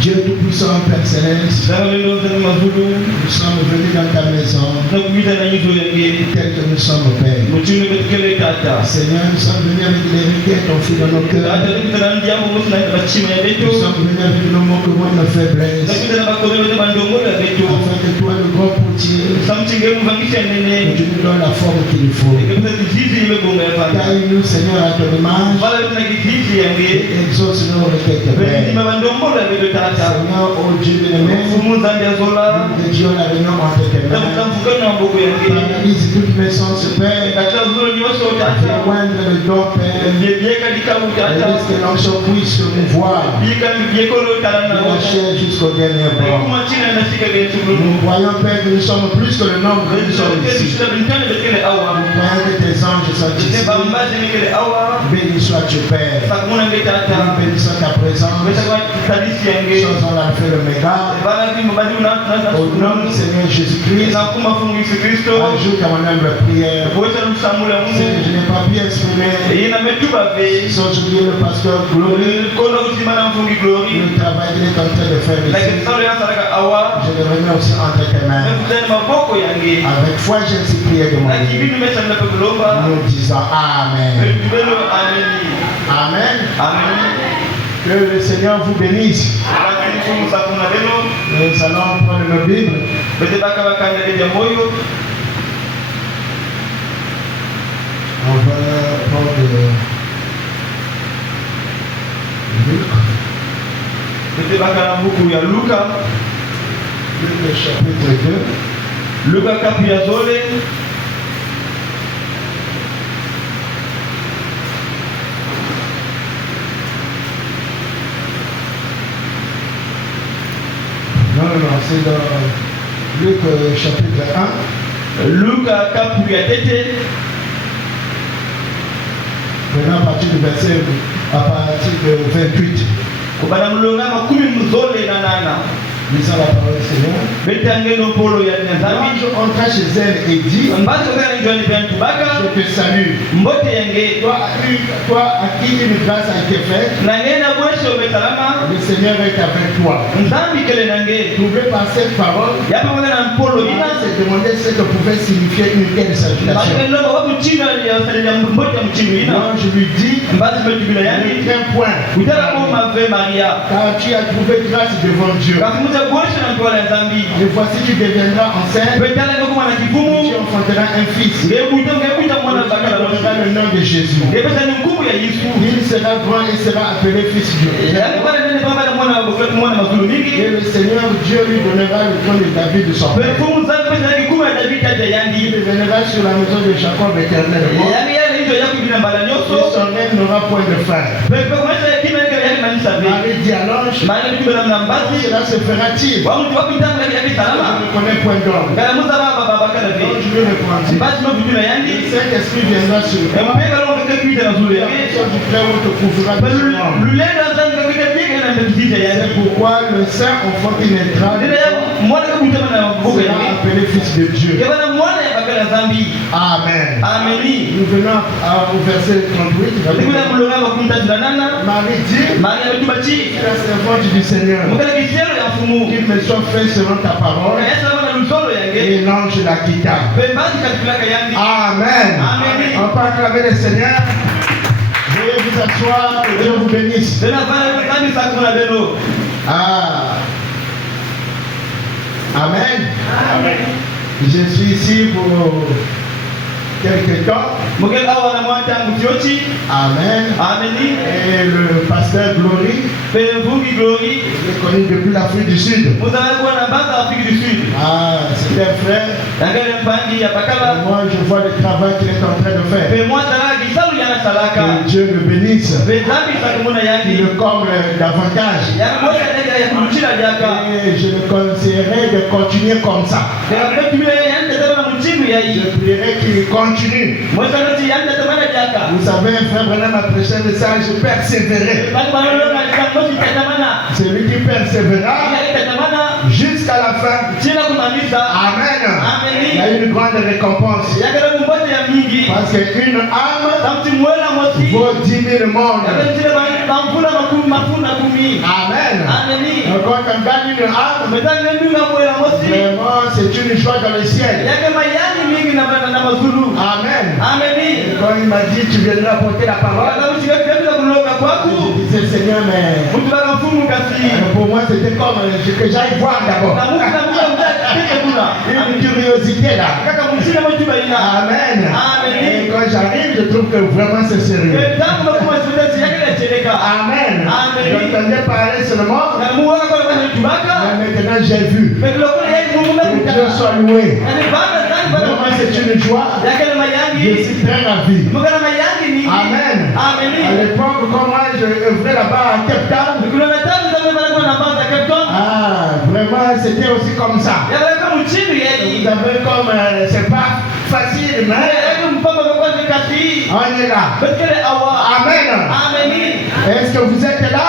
Dieu Tout-Puissant, Père Céleste, nous sommes venus dans ta maison, tel que nous sommes, Père. Seigneur, nous sommes venus avec les requêtes, ton fils dans nos cœurs. Nous sommes venus avec nos manquements et nos faiblesses, afin que toi, le grand portier, tu nous donnes la forme qu'il faut. Guide-nous, Seigneur, à ton image, et exauce nos requêtes, Père. Seigneur, oh Dieu bien-aimé, nous dédions la réunion entre tes mains. Paralyse toute maison, ce Père. Joindre le don, Père. Et laisse que l'onction puisse se mouvoir de la chair jusqu'au dernier bord. Nous croyons, Père, que nous sommes plus que le nombre que nous sommes ici. Nous croyons que tes anges sont ici. Béni sois-tu, Père. Nous bénissons ta présence. Sans en la fait le méga. Au nom du Seigneur Jésus-Christ, ajoute à mon humble prière. Seigneur, je n'ai pas pu exprimer sans oublier le pasteur Glory, le travail qu'il est en train de faire ici. Je le remets aussi entre tes mains. Avec foi, j'ai ainsi prié de mon Dieu. Nous disons Amen. Amen. Amen. Que le Seigneur vous bénisse. Nous allons prendre nos Bibles. On va prendre Luc. Luc chapitre 2. Luc Non, c'est dans Luc chapitre 1. Luc maintenant à partir du verset, à partir de 28. Lisons la parole du Seigneur. L'ange entra chez elle et dit: Je te salue. Toi à qui une grâce a été faite, le Seigneur est avec toi. Trouvé par cette parole, il s'est demandé ce que pouvait signifier une telle salutation. L'ange lui dit: Ne crains point, car tu as trouvé grâce devant Dieu. Et voici tu deviendras enceinte, tu enfanteras un fils, tu appelleras le nom de Jésus. Il sera grand et sera appelé fils de Dieu. Et le Seigneur Dieu lui donnera le trône de David de son père. Il deviendra sur la maison de Jacob éternellement. Et son règne n'aura point de fin. Marie dit à l'ange: cela se fera-t-il? Je ne connais point d'homme. L'ange lui répondit: le Saint-Esprit viendra sur toi. La puissance du Très-Haut te couvrira de son ombre. C'est pourquoi le Saint enfant qui naîtra sera appelé fils de Dieu. Amen. Nous venons au verset 38. Marie dit: la servante du Seigneur, qu'il me soit fait selon ta parole. Et l'ange la quitta. Amen. On peut acclamer le Seigneur. Veuillez vous asseoir, que Dieu vous bénisse. Amen. Je suis ici pour quelque temps. Amen. Et le pasteur Glory, je l'ai connu depuis l'Afrique du Sud. C'est un frère. Moi, je vois le travail qu'il est en train de faire. Que Dieu le bénisse. Il le comble davantage. Et je le conseillerais de continuer comme ça. Je prierai qu'il continue. Vous savez, frère Branham a prêché le message persévérer. Celui qui persévéra jusqu'à la fin. Amen. Il y a une grande récompense. Parce qu'une âme vaut 10 000 monde. Amen. Quand on gagne une âme, vraiment c'est une joie dans le ciel. Amen. Quand il m'a dit tu viendras apporter la parole, je disais Seigneur, mais pour moi c'était comme que j'aille voir d'abord. Une curiosité là. Amen. Et quand j'arrive, je trouve que vraiment c'est sérieux. Amen. J'entendais parler seulement, mais maintenant j'ai vu. Que Dieu soit loué. Vraiment c'est une joie. Je suis très ravi. Amen. À l'époque, quand moi je œuvrais là-bas à Cape Town, vraiment c'était aussi comme ça. Vous avez comme, c'est pas facile, mais on est là. Amen. Est-ce que vous êtes là?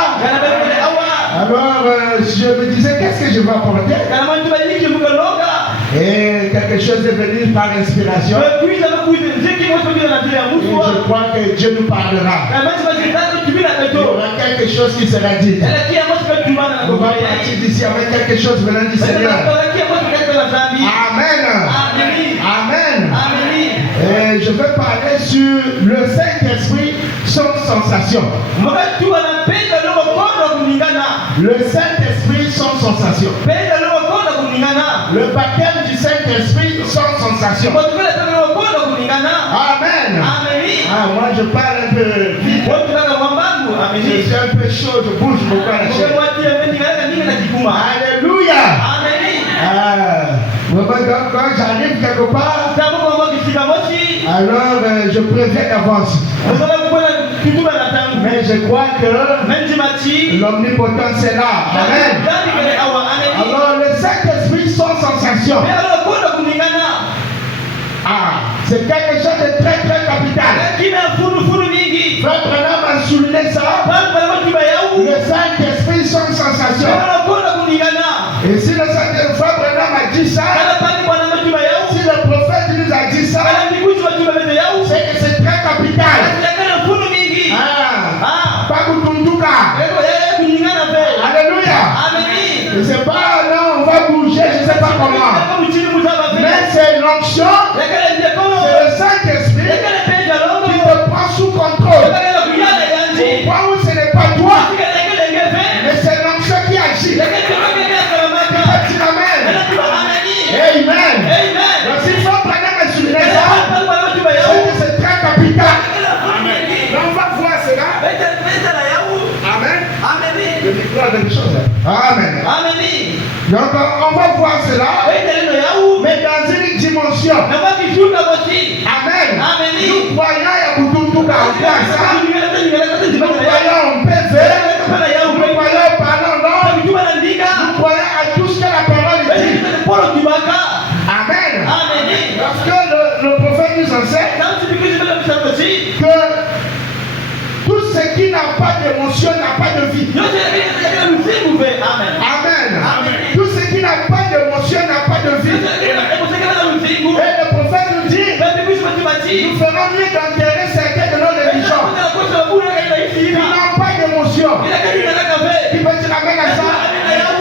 Alors, je me disais, qu'est-ce que je vais apporter? Et quelque chose est venu par inspiration. Et je crois que Dieu nous parlera. Il y aura quelque chose qui sera dit. On va partir d'ici avec quelque chose venant du Seigneur. Amen. Amen. Et je vais parler sur le Saint-Esprit sans sensation. Le Saint-Esprit sans sensation. Le baptême du Saint-Esprit sans sensation. Amen. Moi je parle un peu vite. Je suis un peu chaud, je bouge beaucoup à la chair. Alléluia. Quand j'arrive quelque part, alors je préviens d'avance. Mais je crois que l'omnipotence est là. Amen. Alors le Saint-Esprit sans sensation. C'est quelque chose de très très capital. Frère Branham a souligné ça. Le Saint-Esprit sans sensation. Et si le Saint-Esprit Frère Branham a dit ça, si le prophète nous a dit ça, c'est que c'est très capital. Alléluia. C'est pas non, on va bouger, je ne sais pas comment. Mais c'est l'onction, c'est le Saint-Esprit qui te prend sous contrôle. Pourquoi ce n'est pas toi, mais c'est l'onction qui agit. Amen. Amen. Donc si faut prendre un souvenir ça, c'est très capital. Donc on va voir cela. Amen. Le micro a quelque chose. Amen. Donc on va voir cela, mais dans une dimension. Amen. Nous croyons à Boutoutouka, on voit ça. Nous croyons en PV, nous croyons au parlant d'homme, nous croyons à tout ce que la parole dit. Amen. Parce que le prophète nous enseigne que tout ce qui n'a pas d'émotion n'a pas de vie. Amen. Tout ce qui n'a pas d'émotion n'a pas de vie. Et le prophète nous dit, nous ferons mieux d'enterrer certains de nos religions qui n'ont pas d'émotion. Qui peut te ramener à ça?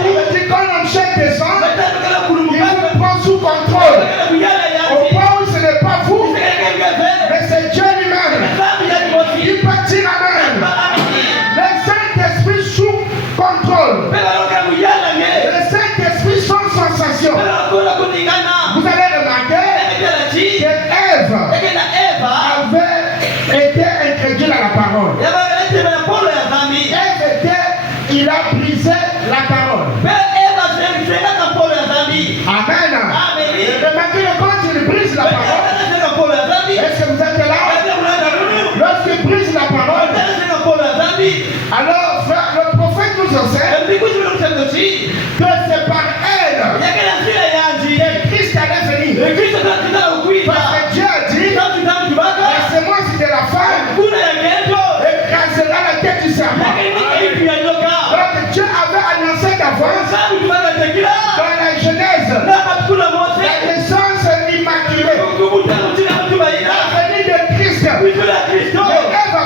Il dit quand l'homme descend, il vous prend sous contrôle. Au point où ce n'est pas vous, mais c'est Dieu lui-même. Il peut dire Amen. Le Saint-Esprit sous contrôle. Le Saint-Esprit sans sensation. Vous allez remarquer que Ève avait été introduite à la parole. Il a brisé la parole. Amen. Remarquez quand il brise la parole. Est-ce que vous êtes là? Lorsqu'il brise la parole, alors le prophète nous enseigne que c'est par elle que Christ allait venir. Parce que Dieu a dit, la semence de la femme écrasera la tête du serpent. Donc Dieu avait annoncé d'avance dans la Genèse la naissance immaculée, la venue de Christ. Mais Ève a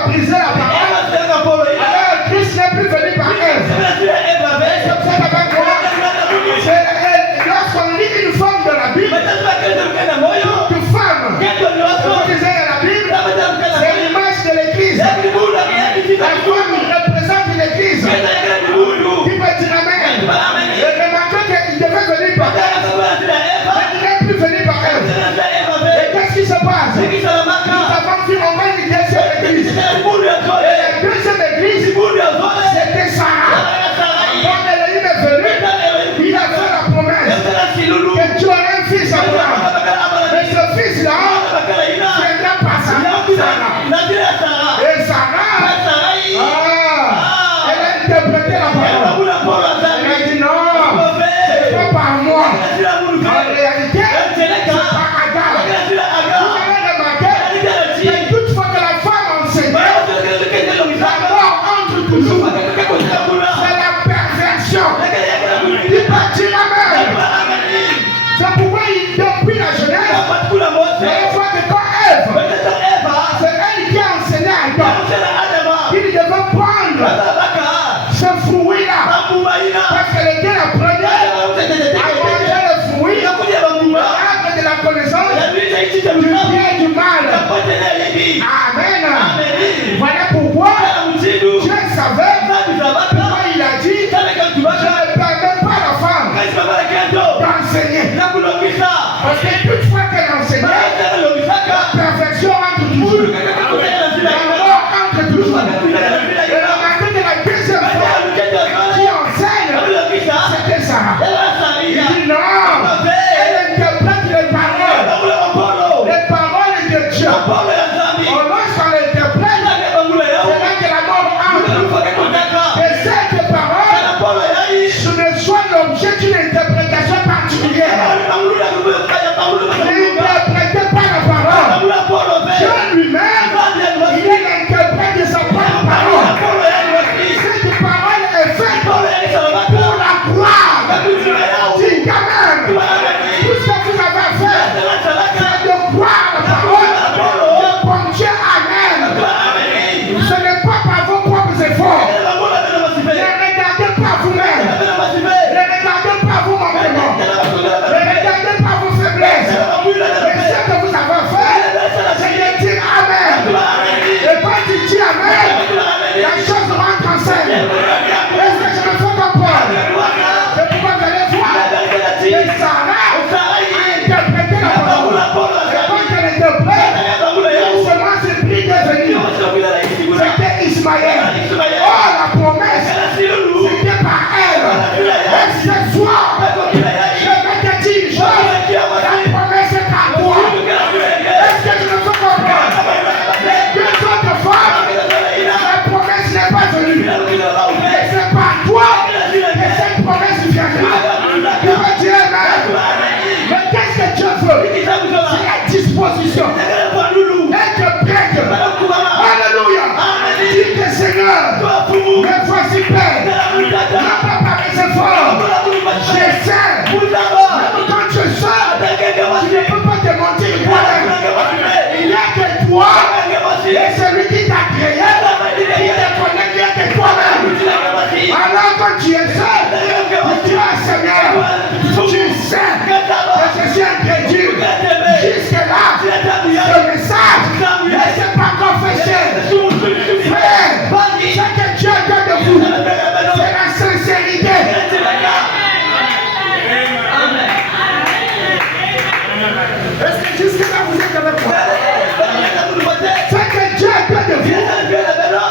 Mais voici, Père, non pas par mes efforts, j'essaie. Même quand je sors, tu ne peux pas te mentir toi-même. Il n'y a que toi et celui qui t'a créé, qui te connaît mieux que toi-même. Alors quand tu es seul, tu dis, Seigneur, tu sais que je suis incrédule. Jusque-là, ce message ne s'est pas encore fait. Frère, ce que Dieu donne de vous, c'est la sincérité. Est-ce que jusque-là vous êtes avec moi? Ce que Dieu donne de vous,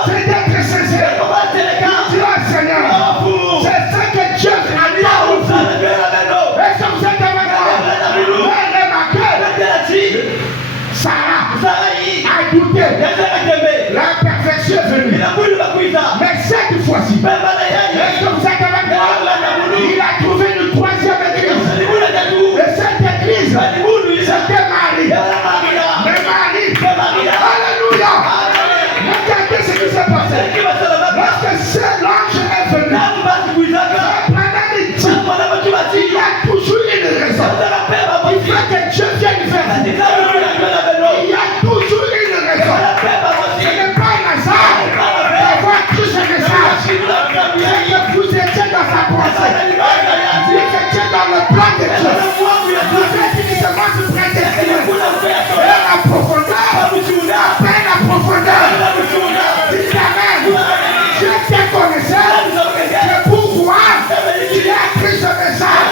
c'est d'être sincère. Dis-le, Seigneur, c'est ce que Dieu a mis en vous. Est-ce que vous êtes avec moi? Sarah a douté. La perfection est venue. Mais cette fois-ci, est-ce que vous êtes avec moi? Il a trouvé une troisième église. Et cette église, c'était Marie. Mais Marie, alléluia. Regardez ce qui s'est passé. Lorsque l'ange est venu, il y a toujours une raison. Il faut que Dieu vienne faire. Il y a toujours une raison. Ce n'est pas un hasard d'avoir tout ce message. C'est que vous étiez dans sa pensée. Vous étiez dans le plan de Dieu. Vous êtes initialement se prédestiné. Et la profondeur, après la profondeur, dis Amen. Dieu te connaissait. C'est pourquoi tu as pris ce message.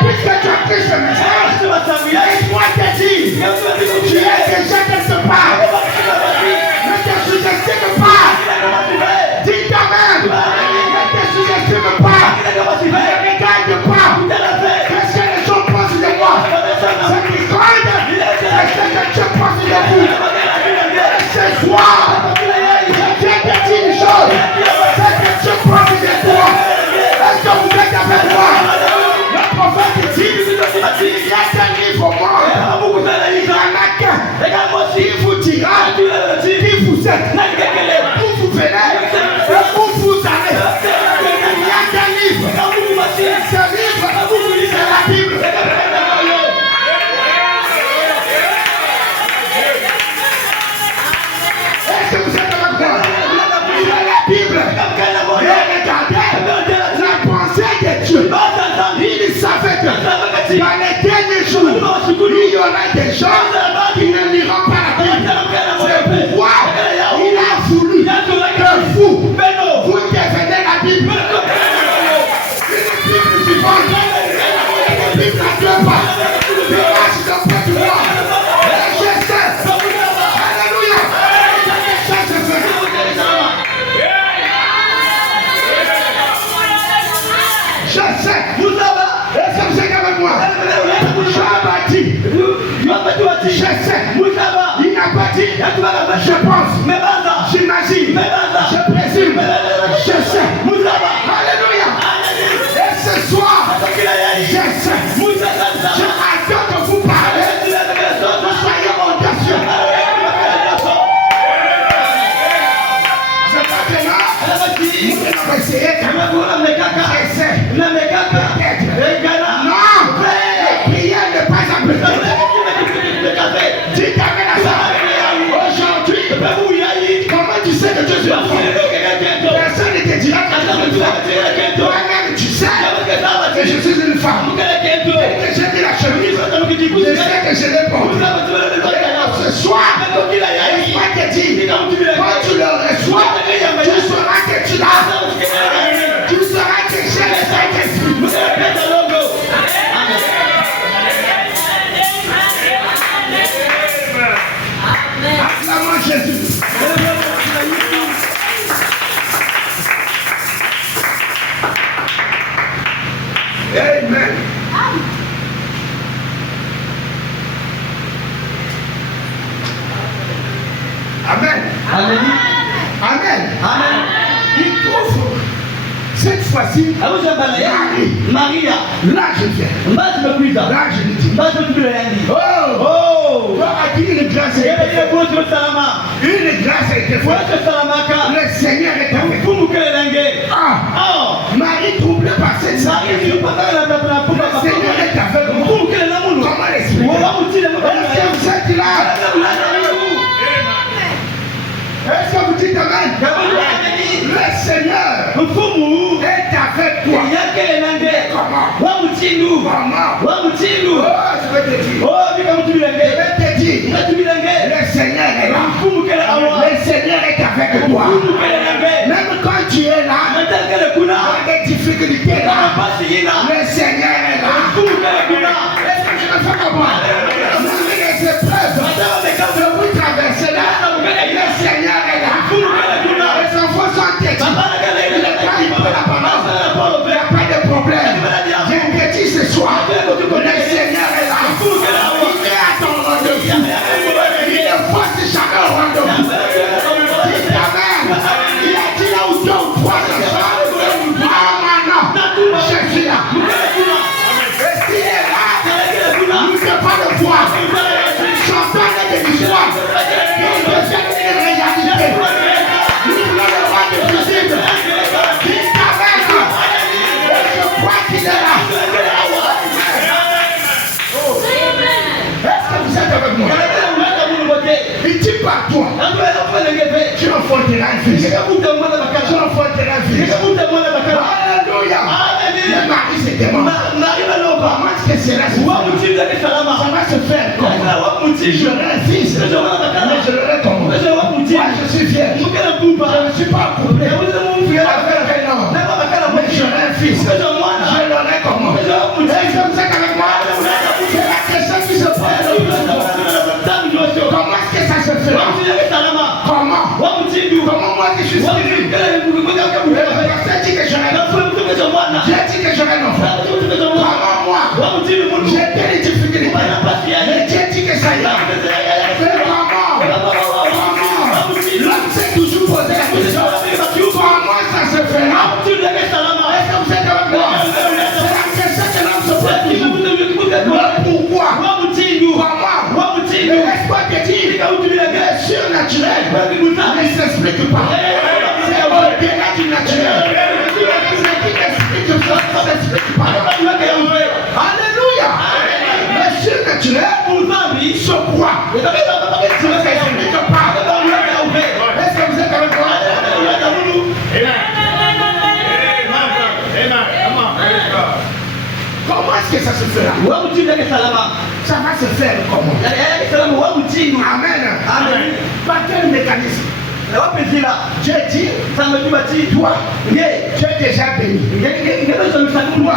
Puisque tu as pris ce message, laisse-moi te dire, tu es déjà quelque part. Ne te sous-estime pas. Dis toi-même, ne te sous-estime pas. Ne regarde pas. Qu'est-ce que les gens pensent de moi? Ce qui compte, c'est ce que Dieu pense de vous. Ce soir, je viens te dire une chose. C'est que Dieu pense de toi. Est-ce que vous êtes avec moi? Le prophète dit, il y a qu'un livre au monde. Il n'y en a qu'un. Il vous dira qui vous êtes, où vous venez, et où vous allez. Il n'y a qu'un livre. Ce livre, c'est la Bible. Est-ce que vous êtes avec moi? C'est la Bible. Et regardez la pensée de Dieu. Il savait que dans les derniers jours, il y aura des gens qui ne liront pas la Bible. C'est pourquoi il a voulu que vous devenez la Bible. Une Bible vivante. Une Bible à deux pas. Des marches d'après du roi. Et je sais. Alléluia. Quelque chose se fait. Je sais. Est-ce que vous êtes avec moi? Job a dit. Je sais. Il n'a pas dit. Je pense. J'imagine. Je présume. Je sais. Alléluia. Et ce soir, je sais. Je attends de vous parler. Soyez audacieux. C'est maintenant. Vous allez essayer. J'essaie. Non, la prière n'est pas appliquée. Dis Amen à ça. Aujourd'hui, comment tu sais que je suis enfant? Personne ne te dira que je suis une femme. Toi-même, tu sais que je suis une femme. Et que j'ai mis la chemise. Je sais que je l'ai portée. Et alors ce soir, laisse-moi te dire, quand tu le reçois, tu sauras que tu l'as. Tu sauras que j'ai le Saint-Esprit. Acclamons Jésus. Amen. Amen. Amen. Amen. Amen. Il trouve cette fois-ci Maria. Là je viens. Là je lui dis. Oh. Toi à qui une grâce a été faite. Une grâce a été faite. Le Seigneur est avec toi. ça. Le Seigneur est avec moi. Comment l'expliquer? Est-ce que vous êtes là? Est-ce que vous dites amen? Le Seigneur est avec toi. Comment? Comment? Je vais te dire. Le Seigneur est là. Le Seigneur est avec toi. Même quand tu es là, dans des difficultés là, le Seigneur est là. Est-ce que je me fais comprendre? Malgré les épreuves que vous traversez là, le Seigneur est là. Les enfants sont têtus. Il n'est pas il peut la parole. Il n'y a pas de problème. J'ai dit ce soir, le Seigneur est là. Il est à ton rendez-vous. Il ne force jamais au rendez-vous. Dis amen. Il a dit là où deux ou trois se sont. Ah maintenant, je suis là. Et s'il est là, nous ne pas le voir. Champagne de l'histoire. Nous devenons une réalité. Nous voulons le voir de visible. Dis amen. Je crois qu'il est là. Est-ce que vous êtes avec moi? Il dit pas toi. Tu enfanteras un fils. Tu enfanteras un fils. Alléluia. Le mari se demande. Comment est-ce que cela se fait? Ça va se faire comment? J'aurai un fils. Mais je l'aurai comment? Moi je suis vierge. Je ne suis pas couplé avec un homme. Mais j'aurai un fils. Je l'aurai comment? Est-ce que vous êtes avec moi? C'est la question qui se pose. Comment est-ce que ça se fait? Comment? Comment moi qui suis spirituel? Le pasteur dit que j'aurai un enfant. J'ai dit que j'aurai un enfant. Comment moi? J'ai des difficultés. Mais Dieu dit que ça y est. Comment? L'homme s'est toujours posé la question. Comment ça se fait? Est-ce que vous êtes avec moi? C'est la question que l'homme se pose toujours. Pourquoi? Comment? Laisse-moi te dire, le surnaturel ne s'explique pas. C'est au-delà du naturel. Ce qui n'explique pas, ça ne s'explique pas. Alléluia. Le surnaturel se croit. Ça ne s'explique pas. Est-ce que vous êtes avec moi? Comment est-ce que ça se fera? Ça va se faire comment? Amen. Par quel mécanisme? Dieu dit, toi, tu es déjà béni. Toi,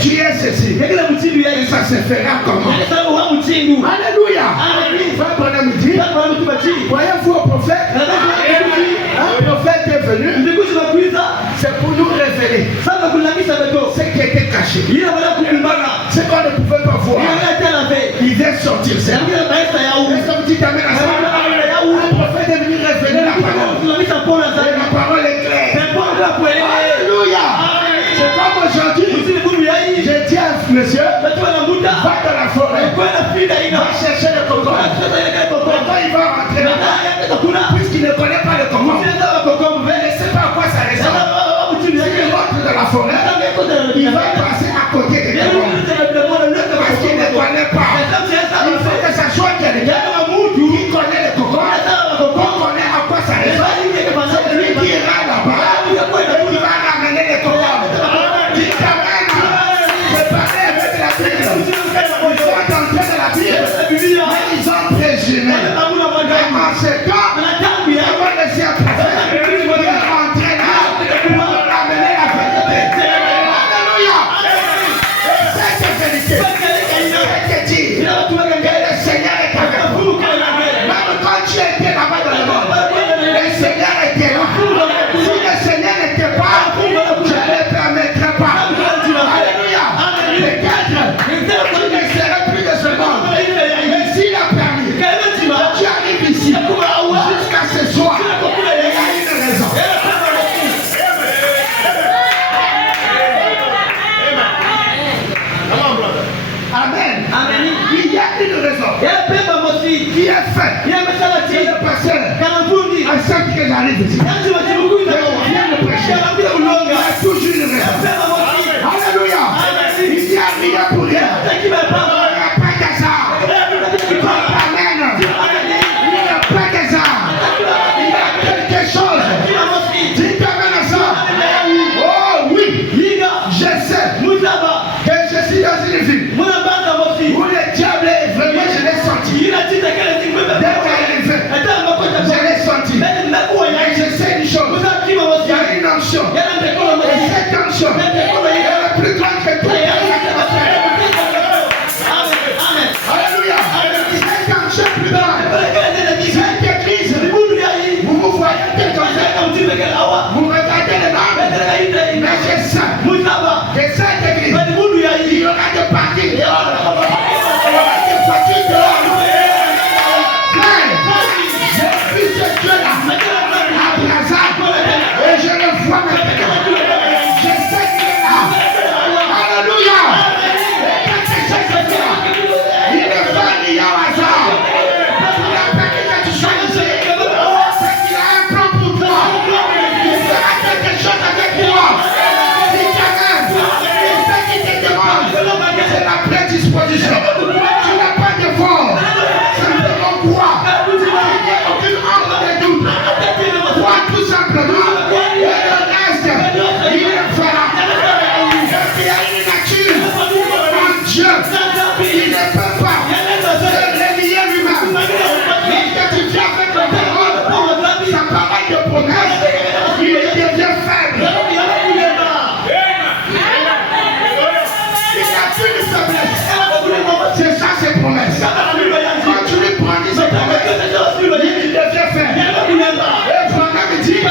tu es ceci. Et ça se fera comment? Alléluia. Voyez-vous au prophète? Un prophète est venu. C'est pour nous révéler ce qui était caché. Ce qu'on ne pouvait pas voir. Il vient sortir. Est-ce que vous dites amen à ça? Un prophète est venu révéler la parole. Et la parole est claire. Alléluia. C'est comme aujourd'hui. J'ai dit à un monsieur, va dans la forêt. Va chercher le coco. Quand il va rentrer là-bas, puisqu'il ne connaît pas le coco, il ne sait pas à quoi ça ressemble. S'il rentre dans la forêt, il va passer à côté des coco. Parce qu'il ne connaît pas. Il faut que ça soit quelqu'un qui connaît le coco. Qui connaît à quoi ça ressemble. C'est lui qui ira là-bas. Il va ramener les coco. Dis amen. Préparez avec la Bible. Ils sont entrés dans la Bible. Mais ils ont présumé. En ce temps, ils vont laisser un prophète. Ils vont rentrer là pour ramener la vérité. Alléluia. Cette vérité. C'est dire que le Seigneur est avec vous. Même quand tu étais là-bas dans le monde, le Seigneur était là. Si le Seigneur n'était pas, je ne le permettrais pas. Alléluia. Peut-être tu ne serais plus de ce monde. Mais s'il a permis, tu arrives ici jusqu'à ce soir. Il y a une raison. Amen. Il y a une raison qui est faite. C'est le pasteur accepte que j'arrive ici. Viens le prêcher. Il y a toujours une raison. êtes comme ça. Vous regardez les membres. Mais c'est ça. C'est ça l'église. Il y aura des parties dehors. Il y aura des parties dehors. J'ai vu ce Dieu-là à Brazza. Et je le vois maintenant. Je sais qu'il est là. Alléluia. Il est venu au hasard. Il a permis que tu sois ici. Parce qu'il a un plan pour toi. Il fera quelque chose avec toi. Si tu as ce qu'il te demande, c'est la prédisposition. Tu n'as pas d'effort. Simplement crois. Il n'y a aucune ombre de doute. Crois tout simplement. Et le reste, il le fera. Il y a une nature en Dieu. Il ne peut pas se relier lui-même. Mais que tu viens avec la parole, sa parole de promesse, il devient faible. Il n'a plus de faiblesse. C'est ça ses promesses. Quand tu lui prends ses promesses, il devient faible. Et Branham dit, il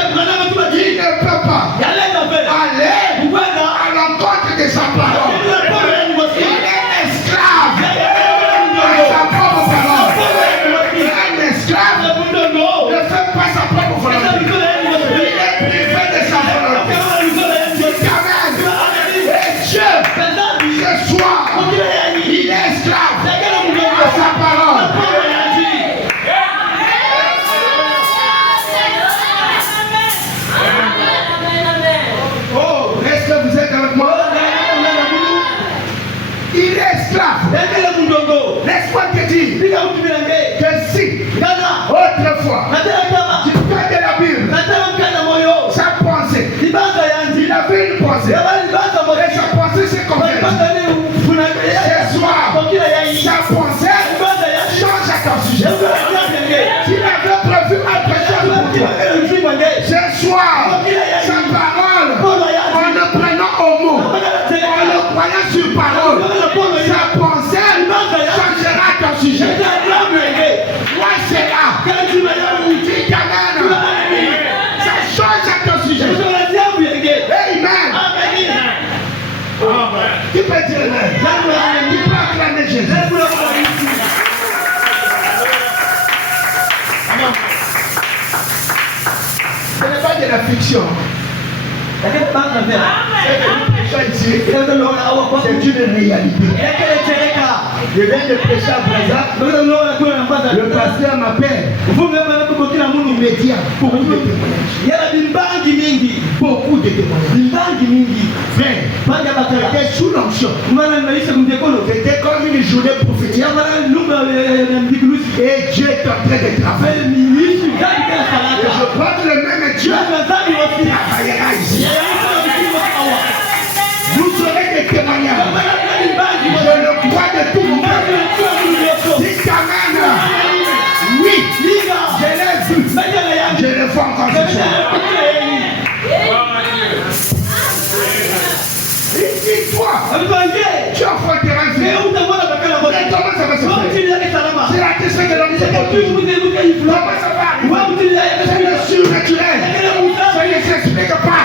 ne peut pas aller à l'encontre de sa parole. Il est esclave de sa propre parole. Un esclave ne fait pas sa propre volonté. Il est privé de sa volonté. Amen. Et Dieu, ce soir, il est esclave de sa parole. Oh, est-ce que vous êtes avec moi? Il est esclave. Laisse-moi te dire que si autrefois tu fais de la Bible, sa pensée, il avait une pensée, et sa pensée s'est convertie. Ce soir, sa pensée change à ton sujet. S'il avait prévu autre chose pour toi, ce soir, sa parole, en le prenant au mot, en le croyant sur parole, sa pensée changera à ton sujet. Moi, c'est là. Dis Amen. Ça change à ton sujet. Amen. Qui peut dire Amen? Qui peut acclamer Jésus? Ce n'est pas de la fiction. C'est une réalité. Je viens de prêcher à Brazza. Le pasteur m'appelle. Immédiat. Beaucoup de témoignages. Beaucoup de témoignages. C'était sous l'onction. C'était comme une journée prophétique. Et Dieu est en train de travailler. Et je crois que le même Dieu travaillera ici. Vous serez des témoignages. Je le crois de tout mon cœur. Dites Amen. Oui, je l'ai vu. Je le vois encore ce soir. Dis-toi, tu affronteras le Seigneur. Mais comment ça va se faire? C'est la question que l'homme se pose. Comment ça va arriver? C'est le surnaturel. Ça ne s'explique pas.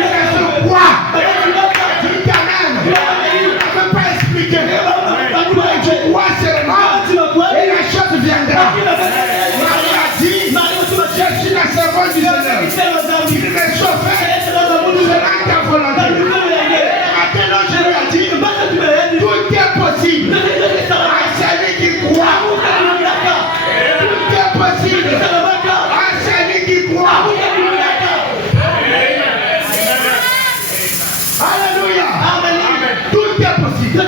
Ça se voit. Dis Amen. Tu ne peux pas expliquer. Tu crois seulement et la chose viendra. Marie a dit, je suis la servante du Seigneur. Il me chauffait selon ta volonté. Maintenant je lui ai dit, tout est possible à celui qui croit. Tout est possible à celui qui croit. Alléluia. Tout est possible à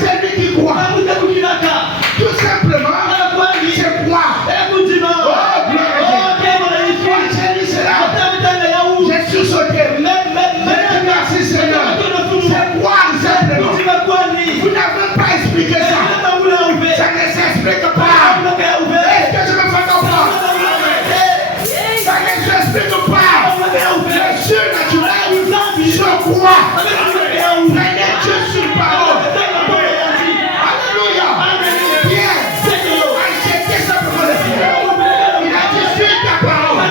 celui qui croit. Tout simplement, c'est quoi? Oh, gloire à Dieu. J'ai dit cela. Je suis sauté. Merci Seigneur. C'est quoi simplement? Vous n'avez pas expliqué ça. Ça ne s'explique pas. Est-ce que je me fais comprendre? Ça ne s'explique pas. Le surnaturel, je crois. Prenez Dieu sur parole. Alléluia. Bien. Acceptez simplement le Seigneur. Il a dit sur ta parole.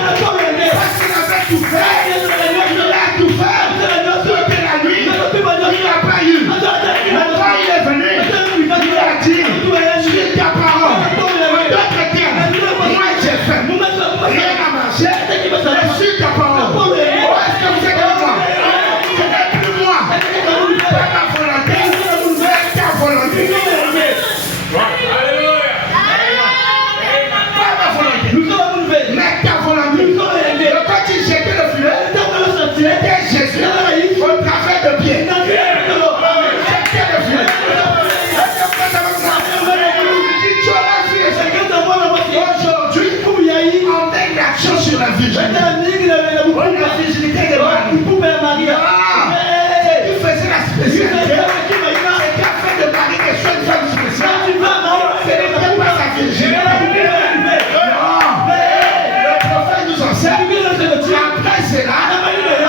l'accent sur la virginité. La virginité de Marie. Tu faisais la spécialité. C'est qu'a fait de Marie que soit une femme spéciale. Ce n'était pas sa virginité. Le prophète nous enseigne. Après cela,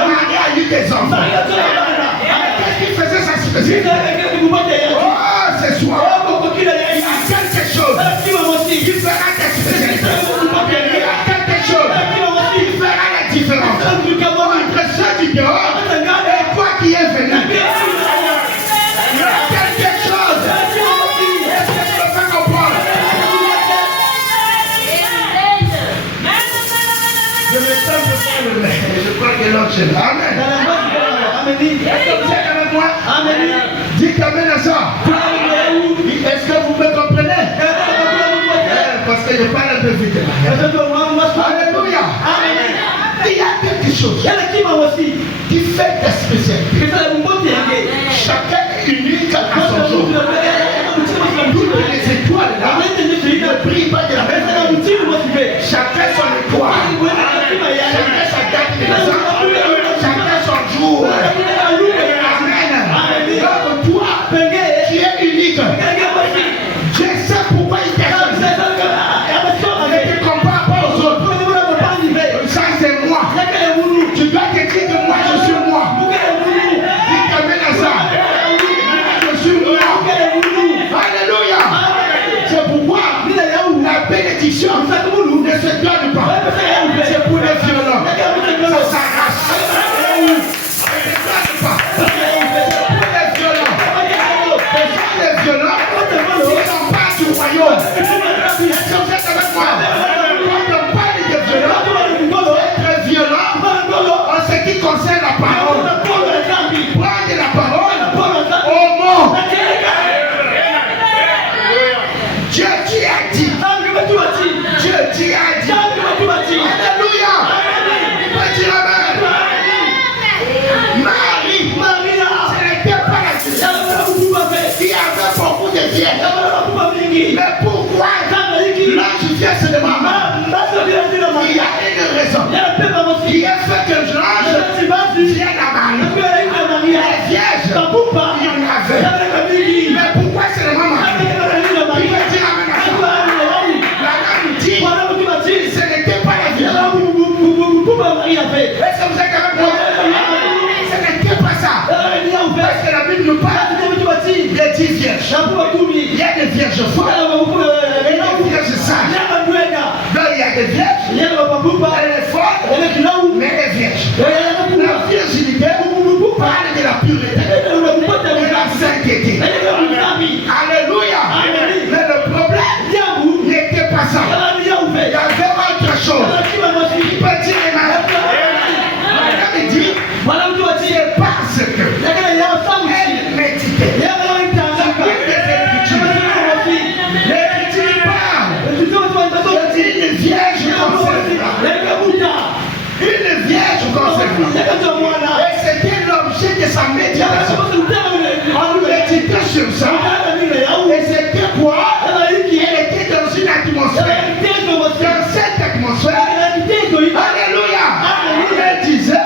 Marie a eu des enfants. Qu'est-ce qui faisait sa spécialité? Oh, ce soir, il y a quelque chose qui fera ta spécialité. Il y a quelque chose qui fera la différence entre ceux du dehors et toi qui es venu. Il y a quelque chose. Est-ce que tu me fais comprendre? Je me sens de faire le lait. Je crois que l'autre est là. Amen. Est-ce que vous êtes avec moi? Dites amen à ça. Est-ce que vous me comprenez? Parce que je parle un peu vite. Alléluia. Il y a quelque chose qui fait ta spécialité. Chacun est unique à son jour. Toutes les étoiles là ne brillent pas de la même manière. Chacun son étoile. Chacun sa date de naissance. Chacun son jour. Amen. Donc toi, tu es unique. Je sais pourquoi il t'a choisi. Ne te compare pas aux autres. Ça c'est moi. Tu dois te dire que moi je suis moi. Il t'amène à ça. Je suis moi. Alléluia. C'est pourquoi la bénédiction ne se donne pas. C'est pour les violents. Ça s'arrache. Ne se donne pas. C'est pour les violents. Les violents, ils sont pas du royaume. Est-ce que vous êtes avec moi? Quand on parle de violents, être violent en ce qui concerne la parole. Prendre la parole au mot. Dieu t'y a dit. Dieu t'y a dit. Alléluia. Il peut dire amen. Marie, ce n'était pas la Jésus. Il y avait beaucoup de vierges. Mais pourquoi l'ange vient se demander? Il y a une raison. Il a fait que l'ange vienne à Marie. Les vierges, il y en avait. Mais pourquoi c'est le moment? Il veut dire amen à ça. La dame dit, ce n'était pas la vierge. Est-ce que vous êtes avec moi? Ce n'était pas ça. Parce que la Bible nous parle des 10 vierges. Il y a des vierges folles et des vierges sages. Donc il y a des vierges, elle est folle, mais des vierges. La virginité parle de la pureté, de la sainteté. Alléluia. Mais le problème n'était pas ça. Il y avait autre chose. Il peut dire Madame dit, c'est parce que elle méditait. L'écriture parle. Une vierge conserve. Une vierge conserve. Et c'était l'objet de sa méditation. On méditait sur ça. Et c'était quoi? Elle était dans une atmosphère. Dans cette atmosphère, alléluia, elle disait,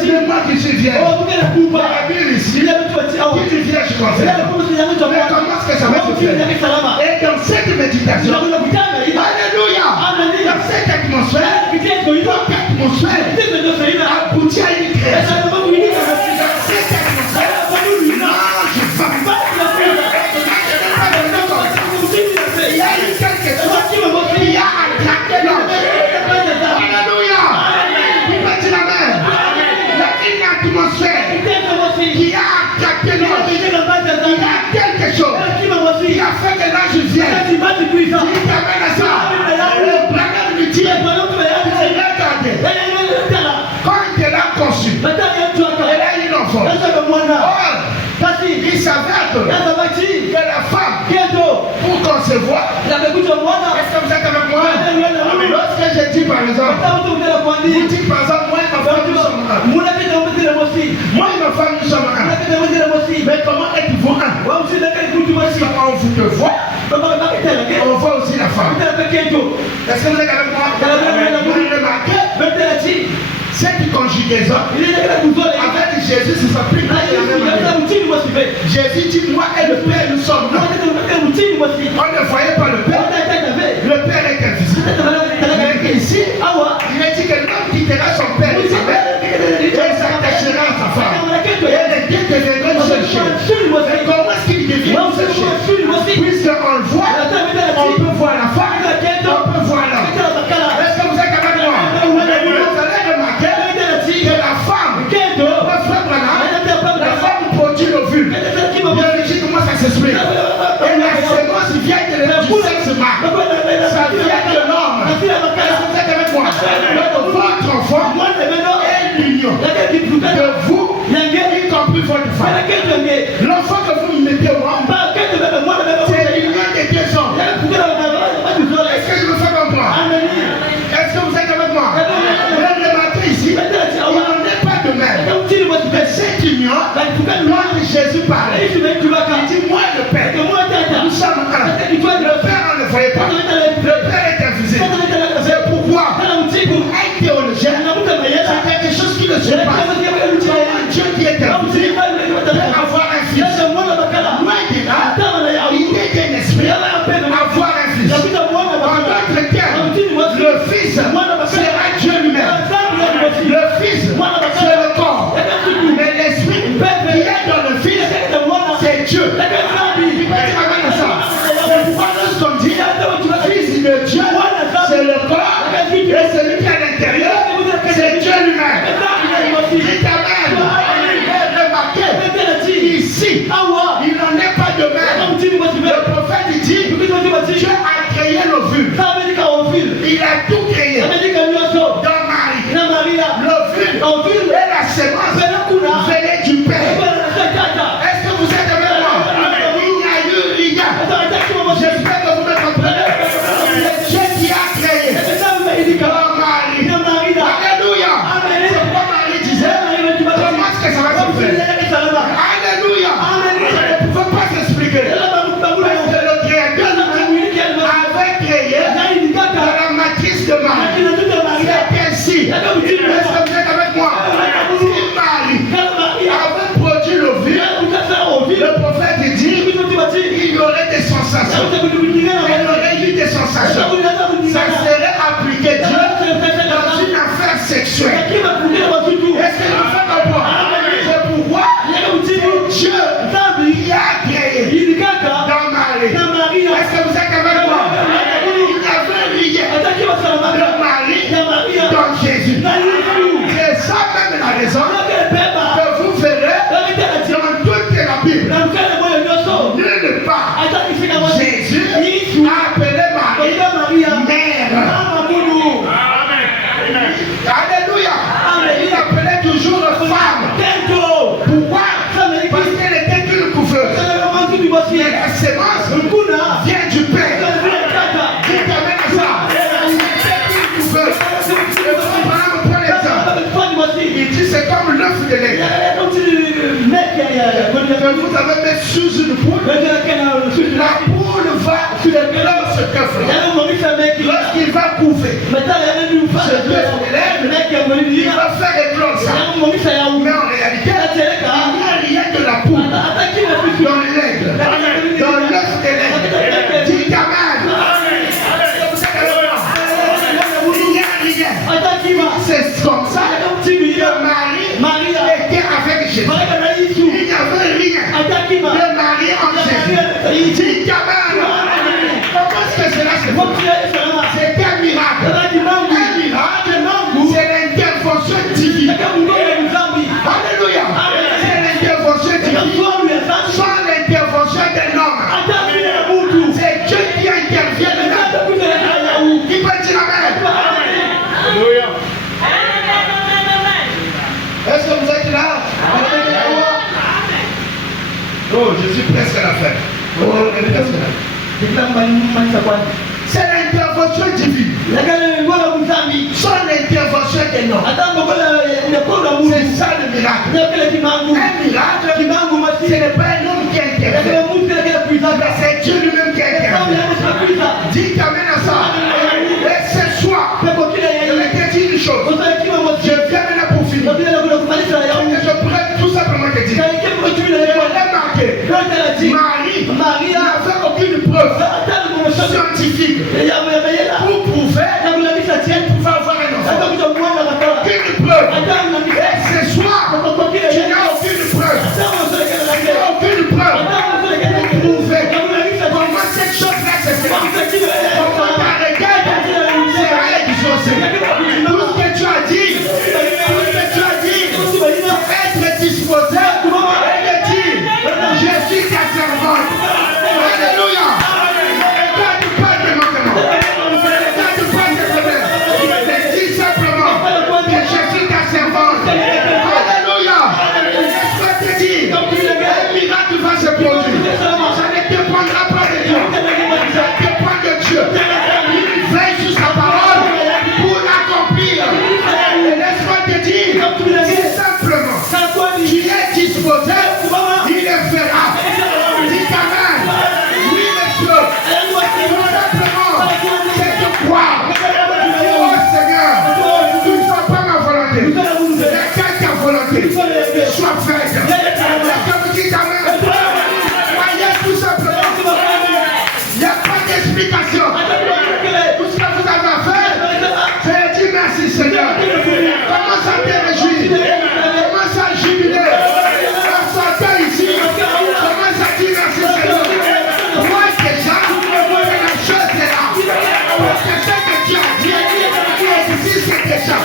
c'est moi qui suis vierge. La Bible ici, qui est vierge conserve. Mais comment est-ce que ça va se faire? Et dans cette méditation, alléluia, dans cette atmosphère, votre atmosphère aboutit à une création. Dans cette atmosphère, l'ange va. Il y a eu quelque chose qui a attrapé l'ange. Alléluia. Vous pouvez dire amen. Il y a une atmosphère qui a attrapé l'ange. Il y a quelque chose qui a fait que l'ange vienne. Il t'amène à ça. Le Branham lui dit, regardez, quand il l'a conçu, elle a eu l'enfant. Or, il s'avère que la femme, pour concevoir, est-ce que vous êtes avec moi? Lorsque je dis par exemple, vous dites par exemple, moi et ma femme nous sommes un. Moi et ma femme nous sommes un. Mais comment êtes-vous un? Si on vous te voit, on voit aussi la femme. femme. Est-ce que vous êtes avec moi? Vous remarquez cette conjugaison. En fait, Jésus se s'applique la même manière. Jésus dit, moi et le Père, nous sommes là. On ne voyait pas le Père. Le Père est invisible. Mais ici, il a dit que l'homme quittera son Père et sa mère et s'attachera à sa femme. Et les deux deviendront une seule chair. Mais comment est-ce qu'il devient une seule chair? Puisqu'on le voit, on peut voir la femme, on peut voir l'homme. Est-ce que vous êtes avec moi? Vous allez remarquer que la femme, la femme produit l'ovule. Biologiquement, ça s'explique. Et la séquence vient du sexe mâle. Ça vient de l'homme. Est-ce que vous êtes avec moi? Donc, votre enfant est l'union de vous, y compris votre femme. L'enfant que vous mettez au monde, c'est l'union des deux hommes. Est-ce que je me fais comprendre? Est-ce que vous êtes avec moi? Le matin ici, il n'en est pas de même. Mais cette union, quand Jésus parlait, il dit, moi le Père, nous sommes un. Le Père, on ne le voyait pas. Le Père est invisible. C'est pourquoi, pour un théologien, c'est quelque chose qui ne se passe. Un Dieu qui est invisible peut avoir un fils. Loin de là, il est un esprit. Avoir un fils. En d'autres termes, le Fils, c'est un Dieu lui-même. Le Fils, c'est le corps. Mais l'esprit qui est dans le Fils, c'est Dieu. Il peut dire avec ça. C'est pourquoi lorsqu'on dit Fils de Dieu, c'est le corps, et celui qui est à l'intérieur, c'est Dieu lui-même. Dites Amen. Remarquez, ici, il n'en est pas de même. Le prophète dit, Dieu a créé l'ovule. Il a tout créé. Dans Marie, l'ovule et la sémence venaient du Père. Est-ce que vous êtes avec moi? Il n'y a eu rien. J'espère que vous me comprenez. C'est Dieu qui a créé. Dans Marie. Alléluia. C'est pourquoi Marie disait, comment est-ce que ça va se faire? Alléluia. Ça ne pouvait pas s'expliquer. Parce que le Créateur avait créé dans la matrice de Marie. C'est ainsi. Est-ce que vous êtes avec moi? Si Marie avait produit l'ovule, le prophète dit, il y aurait des sensations. Elle aurait eu des sensations. Ça serait appliqué Dieu dans une affaire sexuelle. Est-ce que vous faites comprendre? C'est pourquoi Dieu qui a créé dans Marie. Est-ce que vous êtes avec moi? Il n'y avait rien de Marie dans Jésus. C'est ça même la raison que vous verrez dans toute la Bible. Nulle part Jésus a appelé Marie mère. Alléluia. Il appelait toujours femme. Pourquoi? Parce qu'elle était une couveuse. Et la sémence vient du Père. Dites amen à ça. Elle était une couveuse. Et vous prenez l'exemple. Il dit c'est comme l'œuf de l'aigle. Vous avez mis sous une poule. La poule va dans ce œuf-là. Lorsqu'il va couver, ce œuf de l'aigle, il va faire éclore ça. Mais en réalité, il n'y a rien de la poule dans l'aigle, dans l'œuf de l'aigle. Dites amen. Il n'y a rien. C'est comme ça que Marie était avec Jésus. Il n'y avait rien de Marie en Jésus. Dites amen. Comment est-ce que cela se fait? C'est un miracle. Un miracle, c'est l'intervention divine. Alléluia. C'est l'intervention divine. Sans l'intervention d'un homme. C'est Dieu qui intervient dedans. Qui peut dire amen? Alléluia. Est-ce que vous êtes là? Oh, je suis presque à la fin. Oh, on est presque là. C'est l'intervention divine. Sans l'intervention d'un homme. C'est ça le miracle. Un miracle, ce n'est pas un homme qui intervient. Mais c'est Dieu lui-même qui intervient. Dites amen chose. Je viens maintenant pour finir. Et je pourrais tout simplement te dire. Marie n'avait aucune preuve scientifique pour prouver qu'elle pouvait avoir un enfant. Aucune preuve. Et ce soir, tu n'as aucune preuve. Tu n'as aucune preuve pour prouver comment cette chose-là se fait. Comment ta requête sera exaucée. Tout ce que tu as dit, être disposé et de dire, je suis ta servante. Alléluia. Regarde pas de manquement. Regarde pas de problème. Dis simplement que je suis ta servante. Alléluia. Laisse-moi te dire, un miracle va se produire. Ça ne dépendra pas de Dieu. Ça dépend de Dieu. Il veille sur sa parole pour l'accomplir. Et laisse-moi te dire, c'est simplement, tu es disposé, il le fera. Dis Amen. Oui, monsieur. Tout simplement, c'est de croire. Oh Seigneur, tu ne fais pas ma volonté. Mais quand ta volonté soit faite, la comme dit Amen. Voyez tout simplement. Il n'y a pas d'explication. Tout ce que vous avez fait, c'est dire merci Seigneur. Commence à te réjouir. Commence à jubiler. La santé ici. Commence à dire merci Seigneur. Moi déjà, la chose est là. Parce que ce que tu as dit, ici c'est déjà.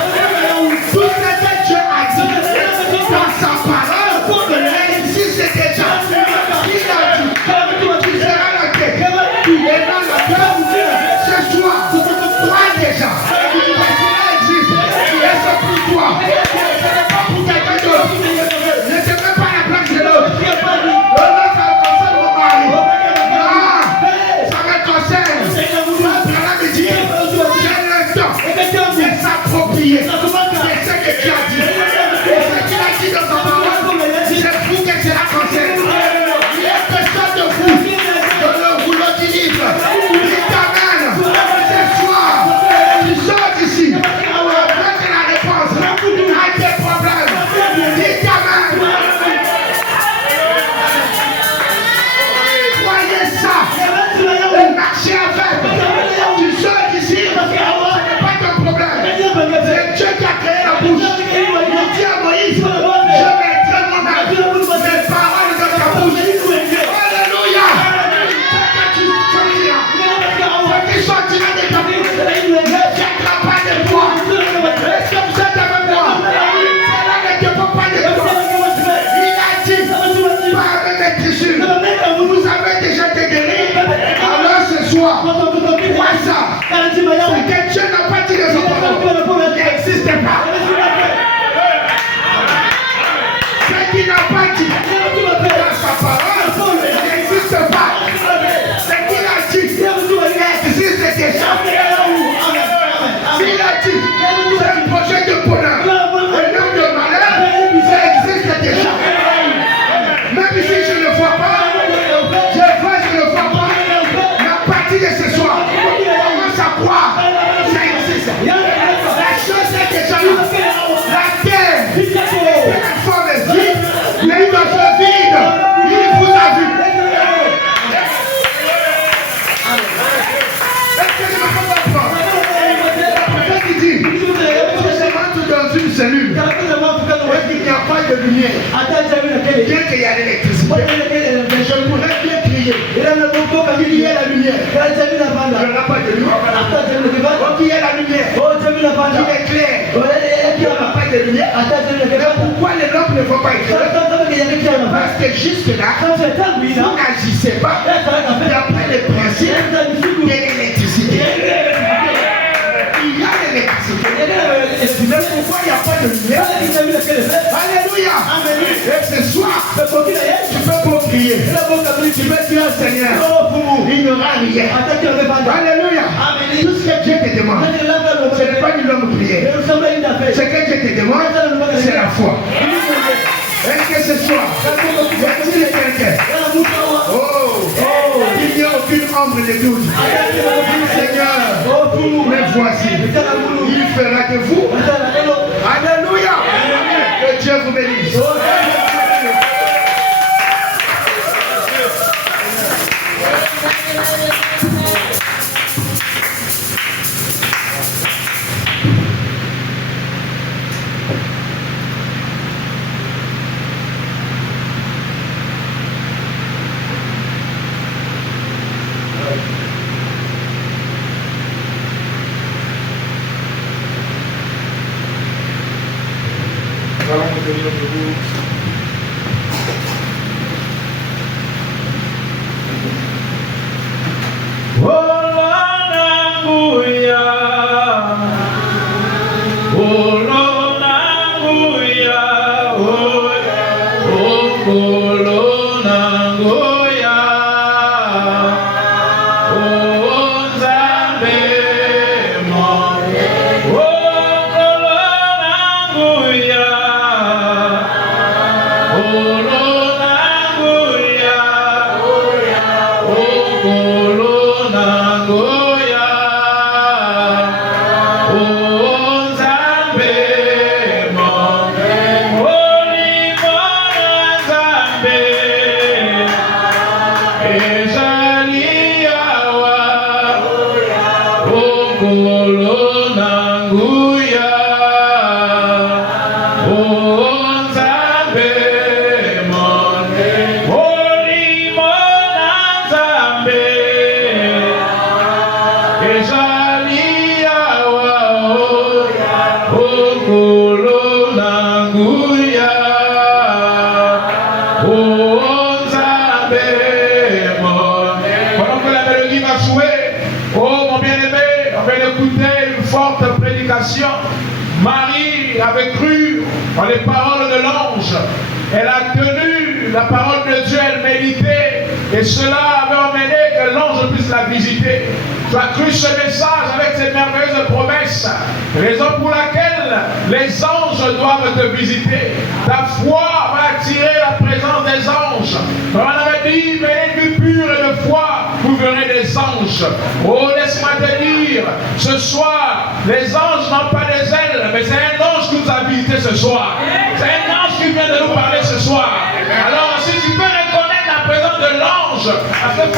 Tout ce que Dieu a dit dans sa parole, ici c'est déjà. Il a dit, tu seras la tête. Et dans la tête, ce soir, toi déjà. Parce qu'il existe. Et c'est pour toi. Ce n'est pas pour quelqu'un d'autre. Ne te mets pas à la place de l'autre. Ça concerne mon mari. Non, ça me concerne. Cela veut dire, j'ai le temps de s'approprier de ce que tu as dit. Et ce qu'il a dit dans sa parole, c'est vous que cela concerne. Il est question de vous, de le rouleau du livre. Il t'amène ce soir. Tu sors d'ici avec la réponse à tes problèmes. Il t'amène. Voyez ça. Et marchez avec. Tu sors d'ici. Ce n'est pas ton problème. C'est Dieu qui a créé la bouche. Il dit à Moïse, je mettrai moi-même mes paroles dans ta bouche. Alléluia. Ce que tu sortiras. Ce qui sortira de ta bouche ne viendra pas de toi. Est-ce que vous êtes avec moi? Cela ne dépend pas de toi. Il a dit, par mes tressures, vous avez déjà été guéris. Alors ce soir, vois ça. Ce que Dieu n'a pas dit de son parole n'existe pas. Ce qu'il n'a pas dit dans sa parole n'existe pas. Ce qu'il a dit existe déjà. S'il a dit c'est un projet de bonheur et non de malheur, ça existe déjà. Même si je ne le vois pas, je ne vois pas. Mais à partir de ce soir, commence à croire, ça existe. La chose est déjà là. La terre, c'est la forme vide, mais dans ce vide, il vous a vu. Est-ce que je me comprends? Qu'est-ce qu'il dit? Si je rentre dans une cellule, et qu'il n'y a pas de lumière, bien qu'il y a l'électricité, je pourrais bien crier. Il y a la lumière. Il n'y aura pas de lumière. Donc il y a la lumière. Il est clair. Il n'y aura pas de lumière. Mais pourquoi les lampes ne vont pas éclairer? Parce que jusque là, vous n'agissez pas d'après les principes de l'électricité. Il y a l'électricité. Mais pourquoi il n'y a pas de lumière? Alléluia. Et ce soir, tu peux prier. Tu peux dire au Seigneur, il n'y aura rien. Alléluia. Tout ce que Dieu te demande, ce n'est pas une longue prière. Ce que Dieu te demande, c'est la foi. Est-ce que ce soir, il y a quelqu'un? Il n'y a aucune ombre de doute. Seigneur, Mais voici, il fera que vous. Alléluia. Que Dieu vous bénisse. Marie avait cru en les paroles de l'ange. Elle a tenu la parole de Dieu, elle méditait. Et cela avait emmené que l'ange puisse la visiter. Tu as cru ce message avec ces merveilleuses promesses. Raison pour laquelle les anges doivent te visiter. Ta foi va attirer la présence des anges. On avait dit, venez du pur et de foi, vous verrez des anges. Oh, laisse-moi te dire, ce soir, les anges n'ont pas des ailes, mais c'est un ange qui nous a visité ce soir. C'est un ange qui vient de nous parler ce soir. Alors, si tu peux reconnaître la présence de l'ange, parce que